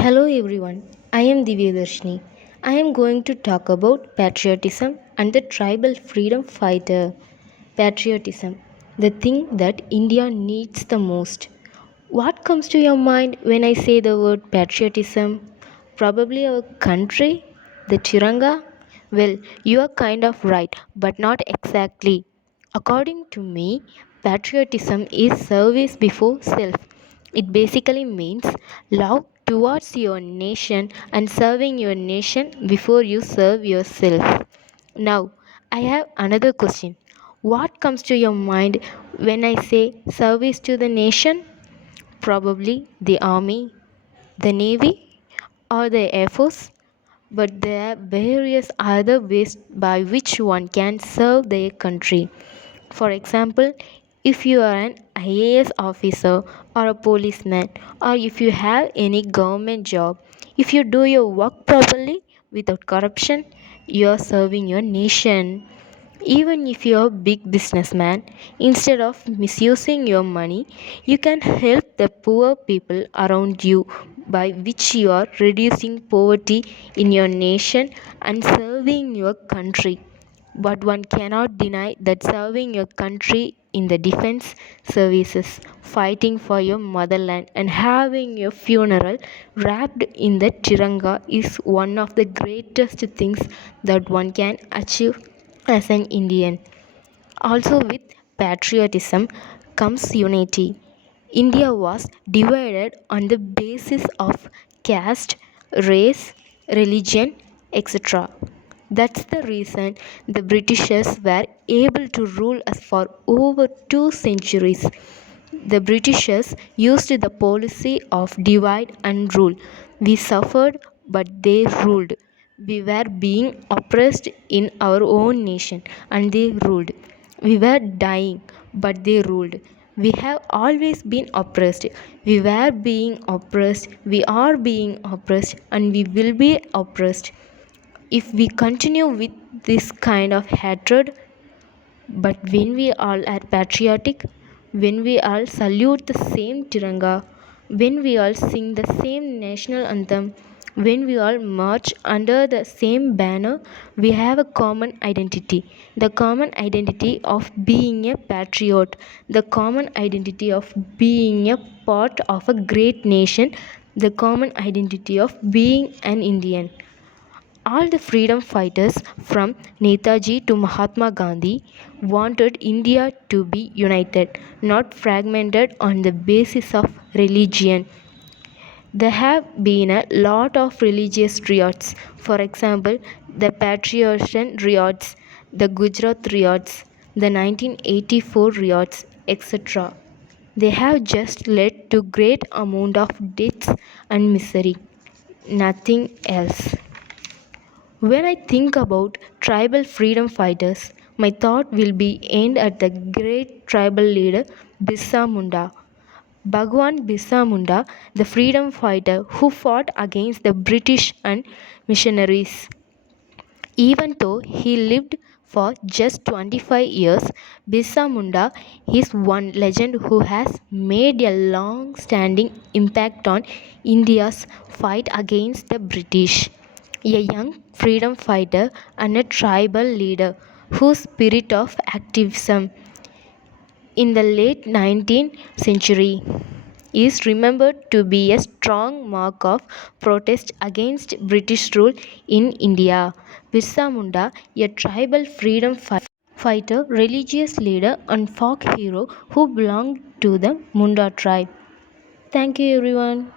Hello everyone, I am Divyadarshini. I am going to talk about patriotism and the tribal freedom fighter. Patriotism, the thing that India needs the most. What comes to your mind when I say the word patriotism? Probably our country, the Tiranga? Well, you are kind of right, but not exactly. According to me, patriotism is service before self. It basically means love towards your nation and serving your nation before you serve yourself. Now, I have another question. What comes to your mind when I say service to the nation? Probably the army, the navy, or the air force. But there are various other ways by which one can serve their country. For example, if you are an IAS officer or a policeman, or if you have any government job, if you do your work properly without corruption, you are serving your nation. Even if you're a big businessman, instead of misusing your money, you can help the poor people around you by which you are reducing poverty in your nation and serving your country. But one cannot deny that serving your country in the defense services, fighting for your motherland, and having your funeral wrapped in the tiranga is one of the greatest things that one can achieve as an Indian. Also, with patriotism comes unity. India was divided on the basis of caste, race, religion, etc. That's the reason the Britishers were able to rule us for over 2 centuries. The Britishers used the policy of divide and rule. We suffered, but they ruled. We were being oppressed in our own nation, and they ruled. We were dying, but they ruled. We have always been oppressed. We were being oppressed, we are being oppressed, and we will be oppressed if we continue with this kind of hatred. But when we all are patriotic, when we all salute the same Tiranga, when we all sing the same national anthem, when we all march under the same banner, we have a common identity. The common identity of being a patriot, the common identity of being a part of a great nation, the common identity of being an Indian. All the freedom fighters from Netaji to Mahatma Gandhi wanted India to be united, not fragmented on the basis of religion. There have been a lot of religious riots, for example, the Patriotian riots, the Gujarat riots, the 1984 riots, etc. They have just led to great amount of deaths and misery, nothing else. When I think about tribal freedom fighters, my thought will be aimed at the great tribal leader Birsa Munda. Bhagwan Birsa Munda, the freedom fighter who fought against the British and missionaries. Even though he lived for just 25 years, Birsa Munda is one legend who has made a long standing impact on India's fight against the British. A young freedom fighter and a tribal leader whose spirit of activism in the late 19th century is remembered to be a strong mark of protest against British rule in India. Birsa Munda, a tribal freedom fighter, religious leader, and folk hero who belonged to the Munda tribe. Thank you, everyone.